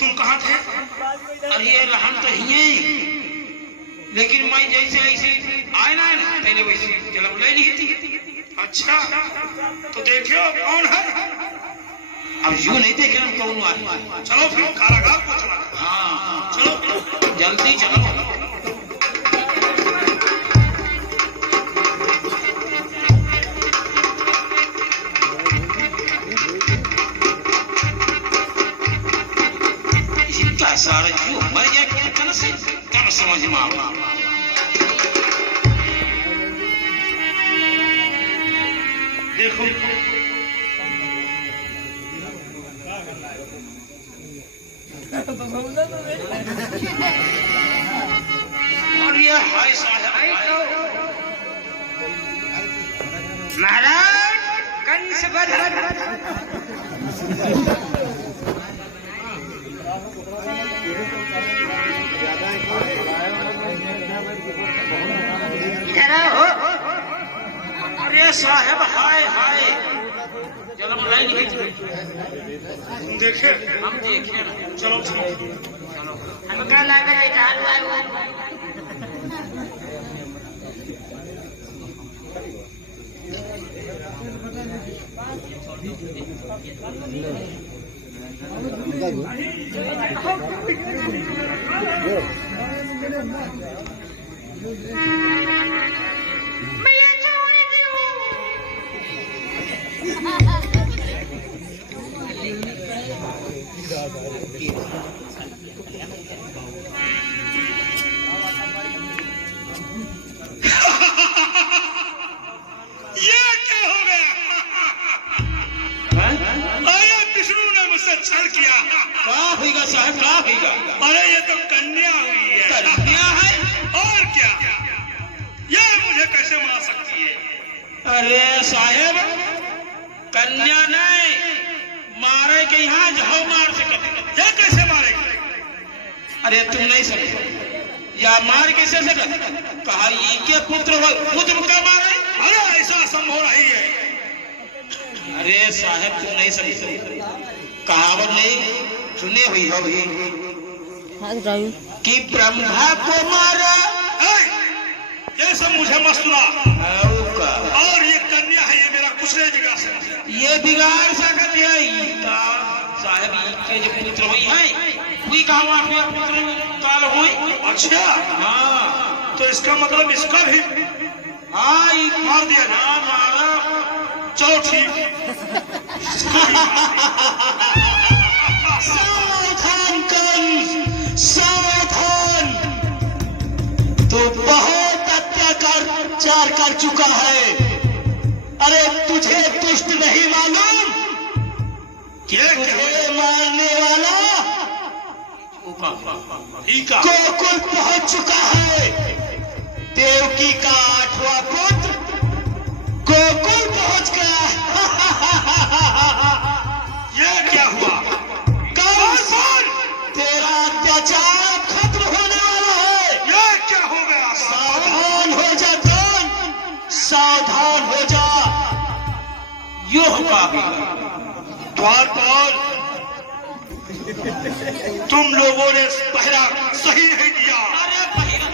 तुम कहाँ थे? अरे ये रहन तो ही, लेकिन मैं जैसे ऐसे आए ना पहले वैसे जलब ले ली थी। अच्छा, तो देखियो कौन है? अब यूं नहीं देखे हम कौन आए। चलो फिर कारागार को चला। हाँ चलो जल्दी चलो। इतना सारा क्यों मर गया क्या से क्या समझ में आवा। देखो और ये हाय साहब महाराज कंस बधर इधर आओ। अरे साहब हाय हाय जन्म लाइन है देखे हम देखे ना। चलो चलो हमका लगा है डाल वाल मैं छोड़ दूं। ये क्या हो गया? अरे विष्णु ने मुझसे छल किया। क्या होगा साहब क्या होगा? अरे ये तो कन्या हुई है। कन्या है? और क्या? ये मुझे कैसे मार सकती है? अरे साहब कन्या नहीं मारे के यहाँ जाओ मार सकते। ये कैसे मारेगी? अरे तुम नहीं समझे या मार कैसे सकते? कहा ये के पुत्र हो खुद का मारे। अरे ऐसा संभव नहीं है। अरे साहब तुम नहीं समझे कहावत नहीं सुने हुई हो भी कि ब्रह्मा को मारा। ए, ये सब मुझे मत सुना। और ये कन्या है, ये मेरा कुछ नहीं बिगाड़ सकती। ये बिगाड़ सकते है साहब के जो पुत्र हुई है वही कहा पुत्र काल हुई। अच्छा हाँ तो इसका मतलब इसका भी हाँ मार दिया ना? हाँ मारा। चलो ठीक। सावधान कंस सावधान, तो बहुत अत्याचार कर चुका है। अरे तुझे दुष्ट नहीं मालूम कि तुझे मारने वाला गोकुल पहुंच चुका है। देवकी का 8वां पुत्र गोकुल पहुंच गया। ये क्या हुआ? कंस तेरा अत्याचार खत्म होने वाला है। ये क्या हो गया? सावधान हो जा कंस, सावधान हो जा। युह का भी द्वारपाल, तुम लोगों ने पहरा सही नहीं दिया। अरे पहिरा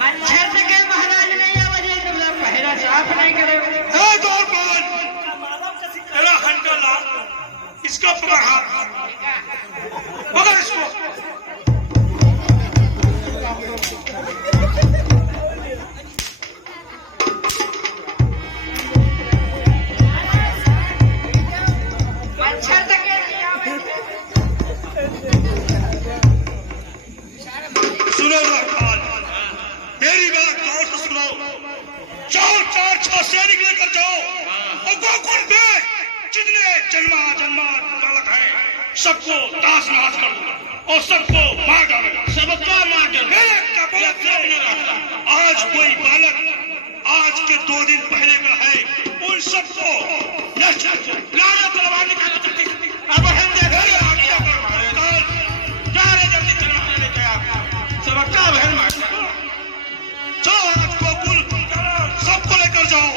मच्छर से के महाराज नहीं आवाजे तुम लोग पहरा साफ नहीं करे। हे द्वारपाल, तेरा घंटा ला, इसका पकड़ हाथ, पकड़ इसको। मच्छर से के नहीं आवाजे। सुनो द्वारपाल, मेरी बात गौर से सुनो। जाओ 4-6 सैनिक लेकर जाओ और गोकुल में जितने जन्मा बालक हैं सबको ताश नहाश कर दो और सबको मार डालो। सबका मार डालो। मेरे का बालक आज कोई बालक आज के 2 दिन पहले का है, उन सबको नष्ट लाना तलवार निकालो जल्दी। अब हम देख रहे हैं आज्ञा कर महाराज। जा रहे जल्दी तलवार लेके आ। सबका बहन मार। जाओ आज गोकुल सबको लेकर जाओ।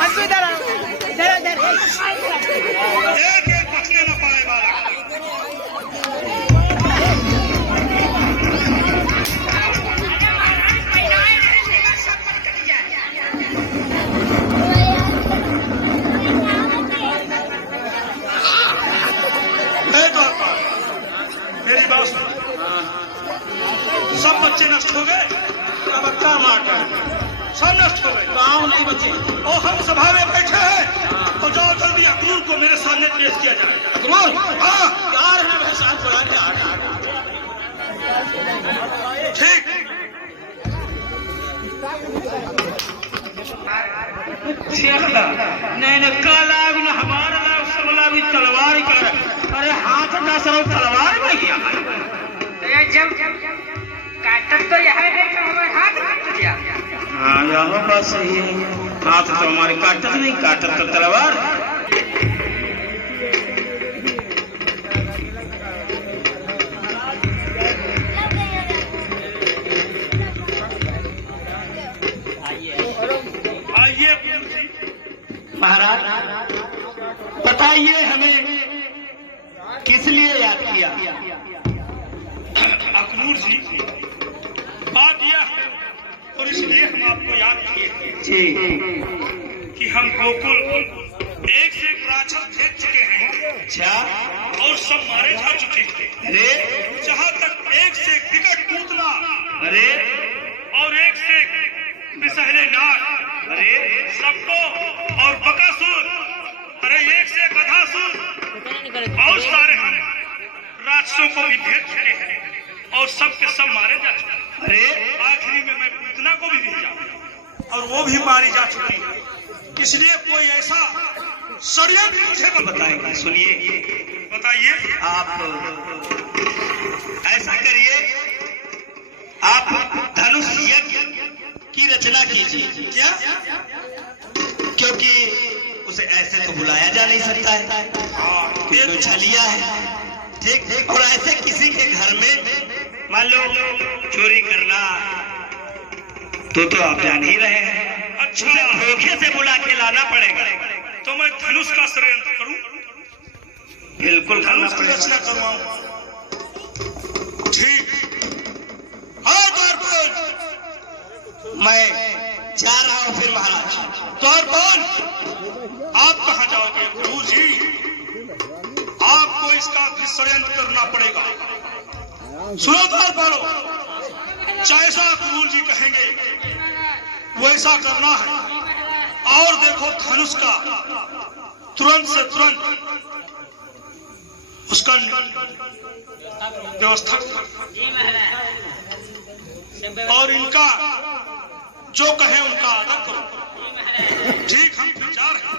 एक एक बचने न पाए बालक। मेरी बात सुन, सब बच्चे नष्ट हो गए। अब क्या मार सब नष्ट हो गए। गाँव नहीं बचे। और हम सभा में बैठे हैं, तो जाओ जल्दी अक्रूर को मेरे सामने पेश किया जाए। अक्रूर? हाँ यार है भाई साहब बुला के ठीक। नहीं काला भी न हमारा लाभ सबला भी तलवार ही कर। अरे हाथ का सर तलवार में गया। जब काटत तो यह है कि हमारे हाथ काट दिया। हाँ यह बात सही है। हाथ तो हमारे काटत नहीं, काटत तो तलवार। आइए महाराज बताइए हमें किस लिए याद किया? अक्रूर जी, बात यह है और इसलिए हम आपको याद किए जी कि हम गोकुल एक से एक राक्षस भेज चुके हैं। अच्छा। और सब मारे जा चुके हैं। अरे जहाँ तक एक से एक विकट पूतना, अरे और एक से एक विषहले नाग, अरे सबको, और बकासुर, अरे एक से एक गधासुर, और सारे हम राक्षसों को भी भेज चुके हैं और सब के सब मारे जा चुके हैं। अरे आखिरी में मैं पूतना को भी भेजा और वो भी मारी जा चुकी है। इसलिए कोई ऐसा षड्यंत्र मुझे बताएंगे। सुनिए, बताइए। आप ऐसा करिए, आप धनुष यज्ञ की रचना कीजिए। क्या? क्योंकि उसे ऐसे तो बुलाया जा नहीं सकता है, ये तो छलिया है। ठीक। और ऐसे किसी के घर में मान लो चोरी करना तो आप जान ही रहे हैं। अच्छा, धोखे से बुला के लाना पड़ेगा। तो मैं धनुष का षड्यंत्र करूं? बिल्कुल करना धनुष की पड़ेगा। रचना करवाऊं? ठीक। हाँ द्वारपाल, मैं जा रहा हूँ फिर महाराज। द्वारपाल, आप कहाँ जाओगे? अक्रूर जी, आपको इसका भी षड्यंत्र करना पड़ेगा। सुनो द्वारपालो, जैसा अक्रूर जी कहेंगे वैसा करना है। और देखो धनुष का तुरंत से तुरंत उसका व्यवस्था और इनका जो कहे उनका आदर करो। ठीक, हम फिर जा रहे हैं।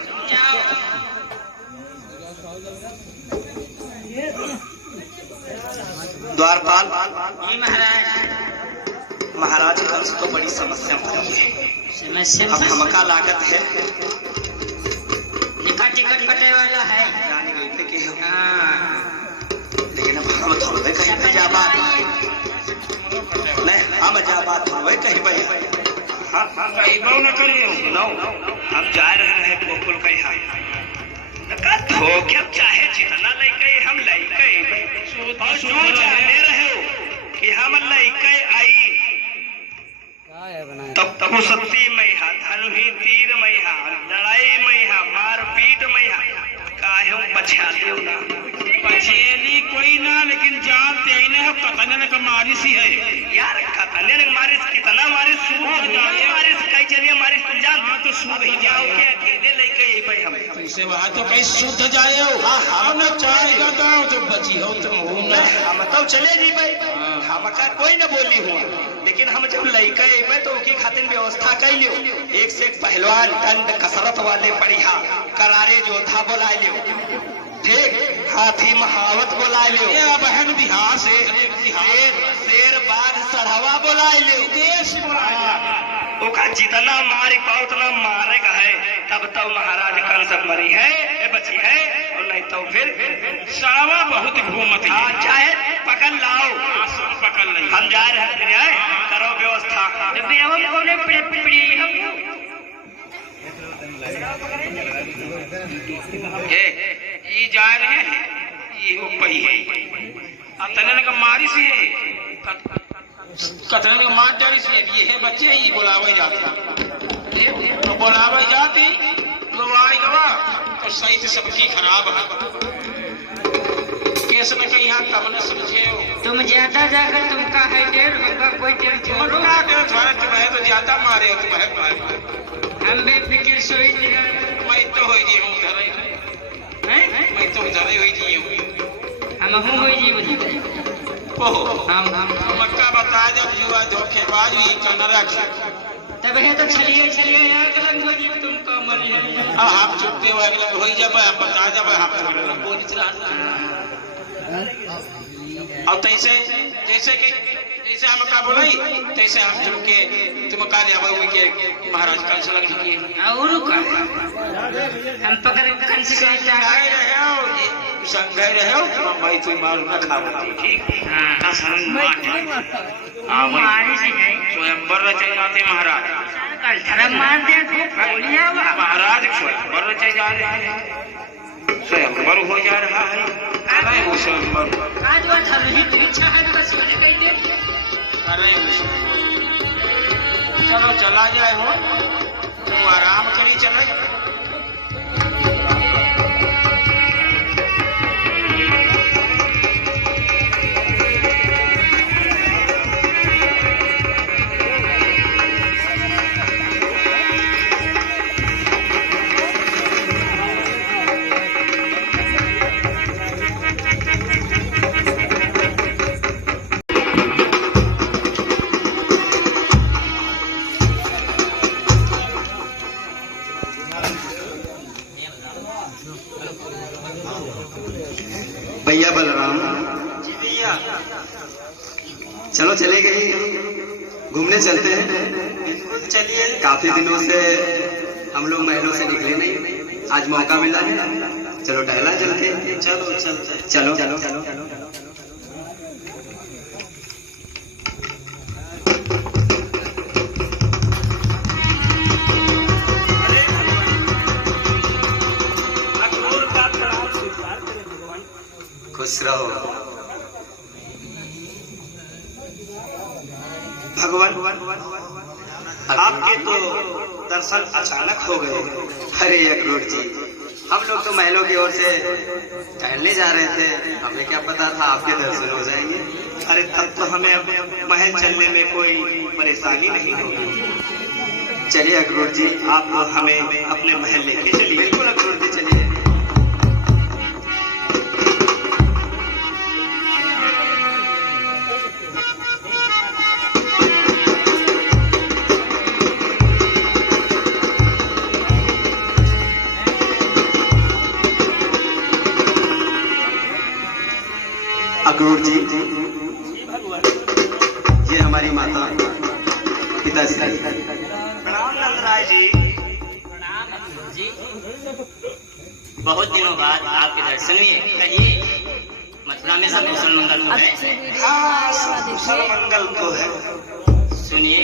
द्वारपाल महाराज कल से तो बड़ी समस्या बनी है। अब हमका लागत है टिकट कटे वाला है। जाने गए कि लेकिन अब हम थोड़े कहीं पे जा बात नहीं, हम जा बात थोड़े कहीं पे। हाँ कहीं न करिए। सुनो, हम जा रहे हैं गोकुल के यहाँ। धोखे चाहे जितना लइके हम लइके और जो जाने रहे हो कि हम लइके आई तब सत्ती मैहा, धनुही तीर मैहा, लड़ाई मैहा, मारपीट मैहा, काहे पछाते ना पछेली कोई ना, लेकिन जानते ही ना कतने का मारिश ही है यार। कतने का मारिश कितना मारिश मारिश कई चलिए मारिश तुम जानते तो सूद ही जाओ के अकेले लेके यही पे हम ऐसे वहां तो कहीं शुद्ध जाए हो। हाँ ना चाय का दाव तो बची हो तुम हो ना। हम तो चले जी भाई, हमका कोई न बोली हुआ, लेकिन हम जब लइका अइबे तो उनकी खातिर व्यवस्था कर लियो। एक से एक पहलवान दंड कसरत वाले बढ़िया करारे जोधा बुला लियो। ठीक, हाथी महावत बुला लियो। ये बहन बिहार से शेर बाघ सढ़वा बुला लियो। देश बुलाया ओका जितना मारी पाओ उतना मारेगा है। तब तो महाराज कंस मरी है बची है, और नहीं तो फिर सावा बहुत घूमत है। चाहे पकड़ लाओ, आसन पकड़ नहीं। हम जा रहे हैं, करो व्यवस्था। ये जा रहे हैं ये हो पई है तने का मारी से कतरन का मार डाली से ये है बच्चे ही बुलावे जाते तो बुलावे जाती तो आएगा तो सही से सबकी खराब है केस में कहीं हाथ कम न समझे हो तुम ज्यादा जाकर तुमका है डेढ़ होगा कोई डेढ़ छोड़ो ना डेढ़ थोड़ा तुम्हें तो ज्यादा मारे हो तुम्हें मारे हम बेफिक्र सोई दिया मैं तो हो जी हूँ धरे हैं मैं तो धरे हुई जी हूँ हम होई जी बुझी ओहो हम मक्का बता जब जुआ धोखेबाज हुई कनरा तब है तो चलिए आग लग हो जी तुमका मरी है हम चुपते हुए अगला हो जब हम बता जब हम बोली चला और तैसे जैसे कि जैसे हम का बोलाई तैसे हम तुम कार्य बाबू के महाराज कंस लग किए और का हम पकड़ कंस के संघाई रहे हो संघाई रहे हो भाई तू मारू ना खाओ ठीक हां असन मारी से जाए स्वयंवर रचनाते महाराज कल धर्म मार दे बोलिया महाराज स्वयंवर रचे जा रहे हैं स्वयंवर हो जा रहा है अरे वो स्वयंवर आज वो धर्म ही इच्छा है बस मुझे कह दे अरे चलो चला जाए हो तुम आराम करी चले भैया बलराम जी भैया चलो चले गए घूमने चलते हैं बिल्कुल चलिए काफी दिनों से हम लोग महलों से निकले नहीं आज मौका मिला है चलो टहला चलते चलो चलते चलो चलो चलो खुश रहो भगवान आपके तो दर्शन अचानक हो गए अरे अखरोट जी हम लोग तो महलों की ओर से टहलने जा रहे थे हमें क्या पता था आपके दर्शन हो जाएंगे अरे तब तो हमें अब महल चलने में कोई परेशानी नहीं होगी चलिए अखरोट जी आप हमें अपने महल लेके चलिए बिल्कुल अखरोट जी चलिए अखरोट जी ये हमारी माता पिताश्री प्रणाम नंदराय जी जी बहुत दिनों बाद आपके दर्शन हुए कहिए मथुरा में सब कुशल मंगल तो है कुशल मंगल तो है सुनिए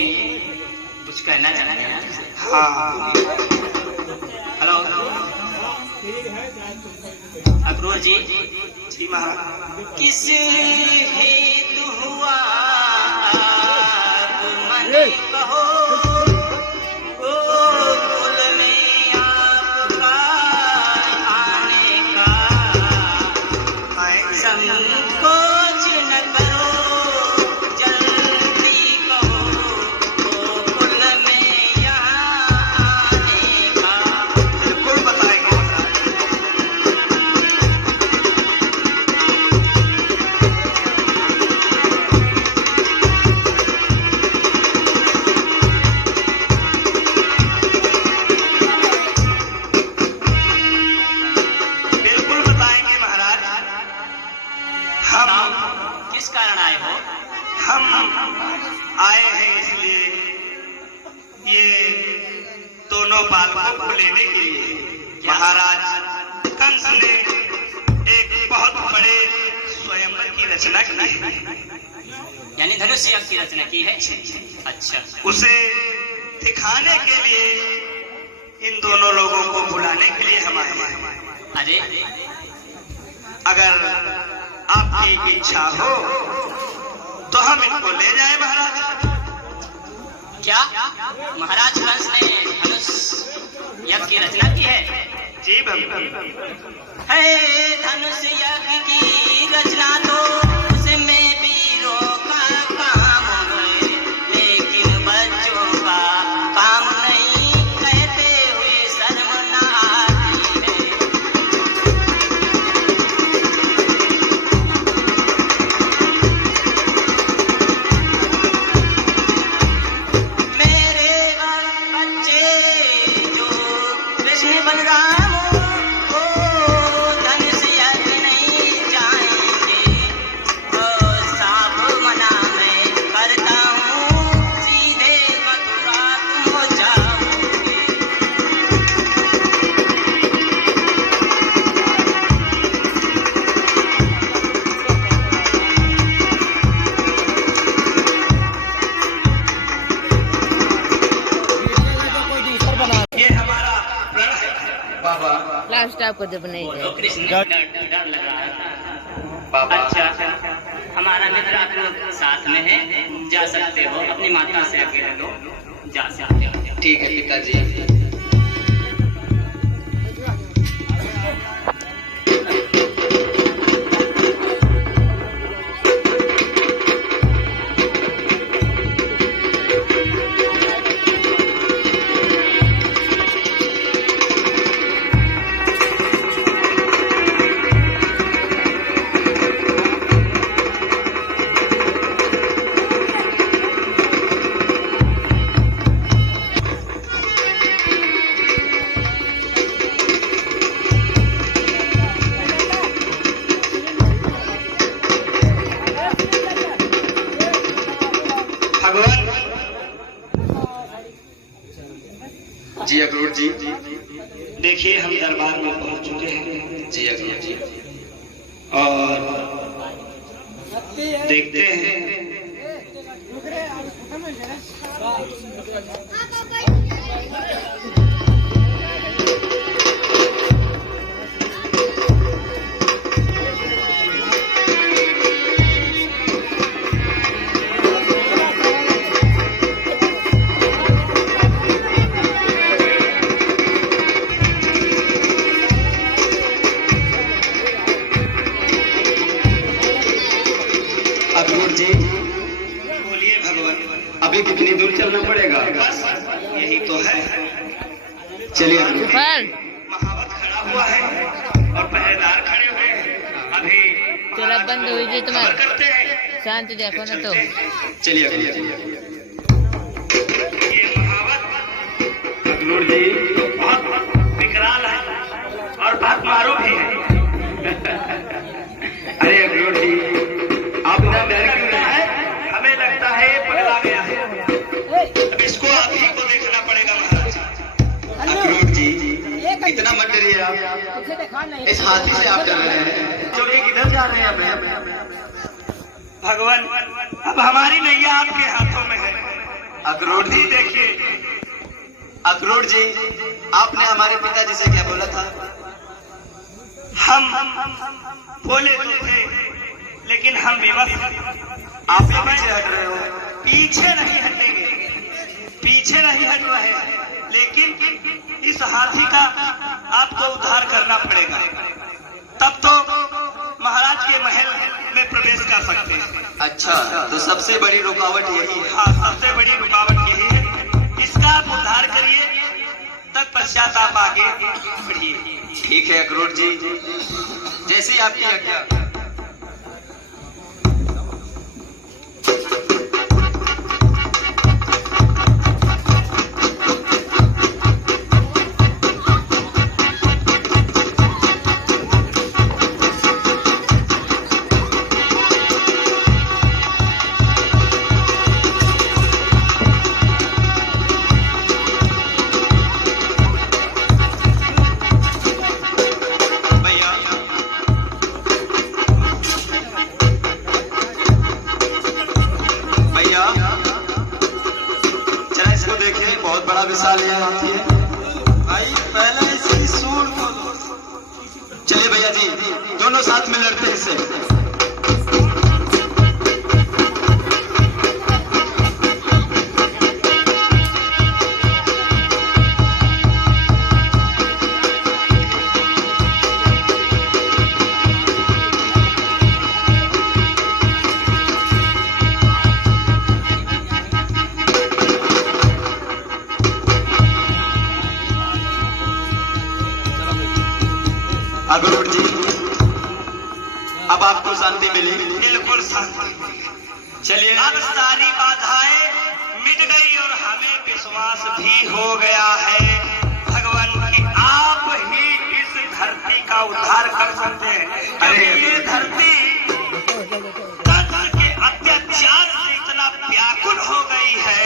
कुछ कहना चाहते हैं हाँ हेलो अखरोट जी जी महाराज किस हेतु हुआ मन कहो गोकुल में आपका आने का संकोच न करो जल्दी कहो गोकुल में यहाँ आने का बिल्कुल बताएंगे महाराज बिल्कुल बताएंगे महाराज हम किस कारण आए हो हम आए हैं इसलिए ये दोनों बालकों को लेने के लिए महाराज कंस ने एक बहुत बड़े स्वयंवर की रचना की है यानी धनुष याग की रचना की है अच्छा उसे दिखाने के लिए इन दोनों लोगों को बुलाने के लिए हम आए हैं। अरे अगर आपकी इच्छा हो तो हम इनको ले जाए महाराज। क्या महाराज कंस ने धनुष यज्ञ की रचना की है? जी बाबा। है धनुष यज्ञ की रचना तो उसमें वीरों का काम है, लेकिन बच्चों का काम नहीं, कहते हुए शर्म न आती है। मेरे बच्चे जो कृष्ण बलराम ओ धनुष यज्ञ नहीं जाएंगे, ओ साब मना मैं करता हूँ, सीधे मथुरा तुम हो जाओगे। ये हमारा प्रण है बाबा लास्ट आपको जब नहीं बोलो कृष्ण, डर लग रहा है। बाबा अच्छा, हमारा मित्र आप लोग साथ में है, जा सकते हो, अपनी माता से अकेले लो, जा सकते हो। ठीक है पिताजी। भगवान जी अक्रूर जी। देखिए हम दरबार में पहुंच चुके हैं जी अक्रूर जी। और देखते हैं अक्रूर जी बोलिए भगवान। अभी कितनी दूर चलना पड़ेगा? बस यही तो है। चलिए अक्रूर जी। पर महावत खड़ा हुआ है और पहरेदार खड़े हुए हैं। अभी चला बंद हुई जी खबर तुम्हारे करते हैं। शांति देखो ना तो चलिए अक्रूर जी। ये महावत अक्रूर जी बहुत विकराल है और बहुत मारू भी है। अरे अक्रूर जी आप इतना डर क्यों रहे हैं? हमें लगता है ये पगला गया है। अब इसको आप ही को देखना पड़ेगा महाराज। अक्रूर जी इतना मत डरिए आप। इस हाथी से आप डर रहे हैं जो कि किधर जा रहे हैं हमें? भगवान अब हमारी नैया आपके हाथों में है। अक्रूर जी जी देखिए अक्रूर जी आपने हमारे पिताजी से क्या बोला था? हम बोले तो थे लेकिन हम विवश। आप भी पीछे हट रहे हो। पीछे नहीं हटेंगे, पीछे नहीं हट रहे, लेकिन इस हाथी का आपको उद्धार करना पड़ेगा, तब तो महाराज के महल में प्रवेश कर सकते हैं। अच्छा तो सबसे बड़ी रुकावट यही है। हाँ, सबसे बड़ी रुकावट यही है। इसका आप उद्धार करिए, तत्पश्चात आप आगे बढ़िए। ठीक है अक्रूर जी, जैसी आपकी आज्ञा। विशाल यह हाथी है। भाई पहले इसकी सूंड खोलो। चलिए भैया जी, दोनों साथ में लड़ते हैं इससे। अग्रोट जी, अब आपको शांति मिली? बिल्कुल शांति। चलिए अब सारी बाधाएं मिट गई और हमें विश्वास भी हो गया है भगवान की आप ही इस धरती का उद्धार कर सकते हैं। अरे ये धरती तंत्र के अत्याचार से इतना व्याकुल हो गई है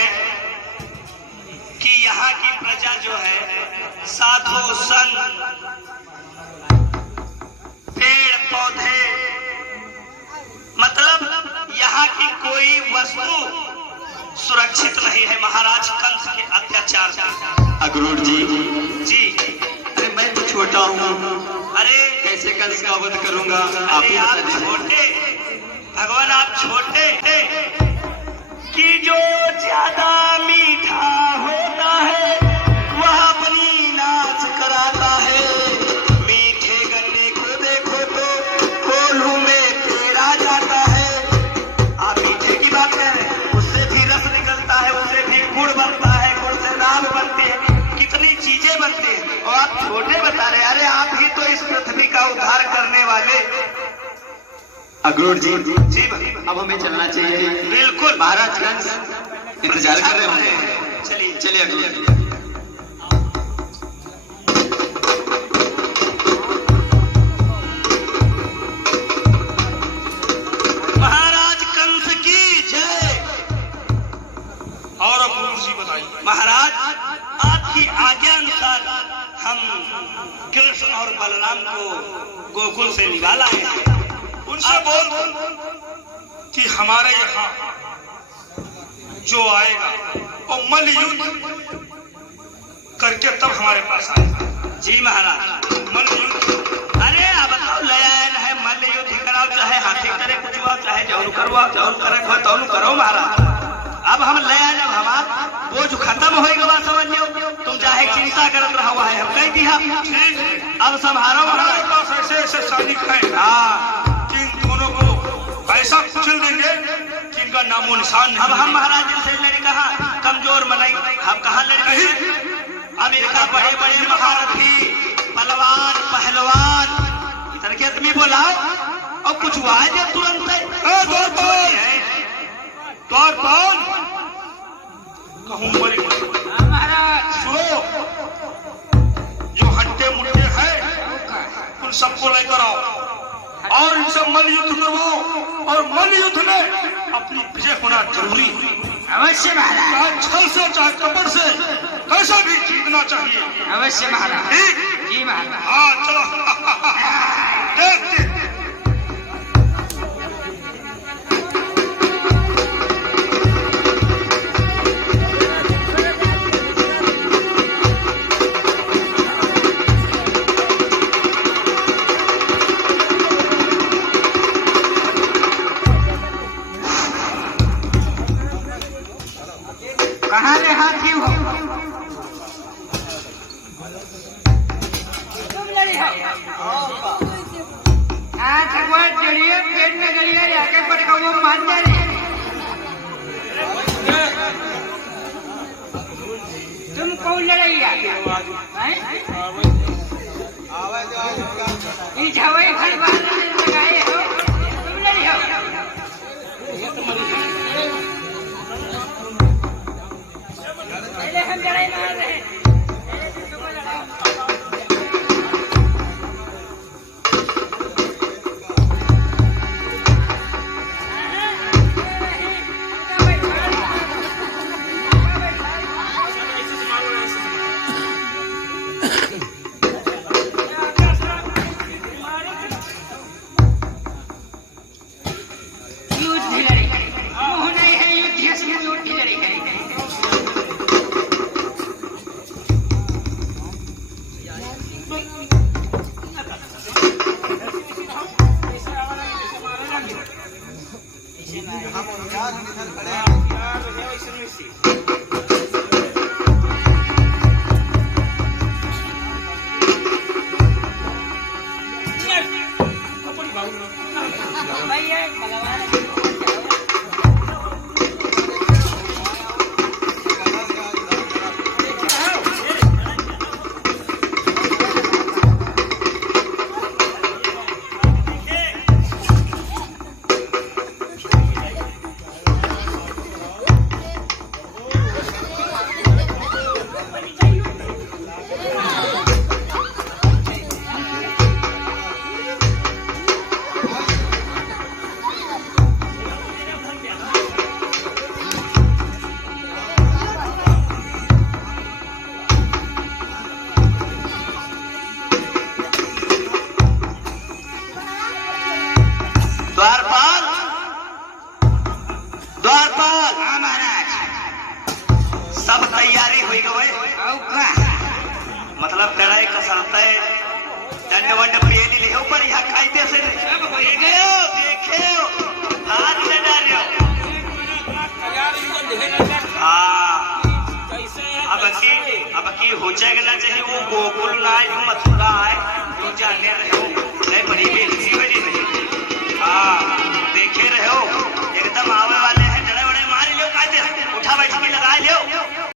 कि यहाँ की प्रजा जो है साधु संत पेड़ पौधे मतलब यहाँ की कोई वस्तु सुरक्षित नहीं है महाराज कंस के अत्याचार से। अग्रोट जी, जी अरे मैं तो छोटा हूँ, अरे कैसे कंस का वध करूंगा? आप अरे ही आप बता दीजिए। छोटे भगवान आप छोटे कि जो ज्यादा मीठा होता है वह अपनी नाच कराता है। मीठे गन्ने को देखो तो कोल्हू में पेड़ा जाता है। आप मीठे की बात कर रहे हैं, उससे भी रस निकलता है, उससे भी गुड़ बनता है, गुड़ से दाल बनती है, कितनी चीजें बनती है और आप छोटे बता रहे हैं। अरे आप ही तो इस पृथ्वी का उद्धार करने वाले। अग्रोट जी, जी भाई अब हमें चलना चाहिए। बिल्कुल महाराज कंस इंतजार कर रहे होंगे। चलिए चलिए अग्रोट जी। महाराज कंस की जय। और अब गुरु जी बताइए। महाराज आपकी आज्ञा अनुसार हम कृष्ण और बलराम को गोकुल से निकाला है। उनसे बोल कि हमारे यहाँ जो आएगा वो मल्ल युद्ध करके तब हमारे पास आएगा। जी महाराज मल्ल युद्ध अरे अब बताओ ले आए है मल्ल युद्ध कराओ चाहे हाथी करे कुछ हुआ चाहे जौन करवाओ जौन करे तौन करो महाराज। अब हम ले आए जब हमारा बोझ खत्म हो गया समझ लो। तुम चाहे चिंता करत रहा हुआ है हम कह दिया अब संभालो हमारे महाराज। पास ऐसे ऐसे सैनिक हैं हाँ कि इन दोनों को ऐसा कुचल देंगे कि इनका नामो निशान नहीं अब हम मिलेगा। महाराज जी से लड़े कहा कमजोर बनाई हम कहाँ लड़े नहीं। अमेरिका बड़े बड़े महारथी पहलवान पहलवान इधर के आदमी बोलाओ और कुछ हुआ है जब तुरंत द्वारपाल कहूँ बड़ी सुनो, जो हट्टे मुट्टे हैं उन सबको लेकर आओ और इनसे मल्ल युद्ध करवाओ और मल्ल युद्ध में अपनी विजय होना जरूरी है। अवश्य महाराज, चाहे छल से चाहे कपट से कैसा भी जीतना चाहिए। अवश्य महाराज। ठीक? जी महाराज। हाँ चलो देख देख कहाँ ले हाथी हो? हाँ भगवान चलिए पेट में गलिए जाके पर वो मान जा रही। तुम कौन लड़ैया ये झवई घर बार लगाए हो तुम लड़ी हो? पहले हम लड़ाई मार रहे हैं। युद्ध लड़ी मोह नहीं है युद्ध इसमें युद्ध लड़ी है। द्वारपाल, द्वारपाल, हाँ महाराज। सब तैयारी हुई गए। औ का मतलब डराई कसरते दंड वंड पेली ले ऊपर यहाँ कायदे से देखे हाथ से डालियो। हाँ अब की हो जाएगा ना चाहिए वो गोकुल ना है मथुरा है जो जाने रहे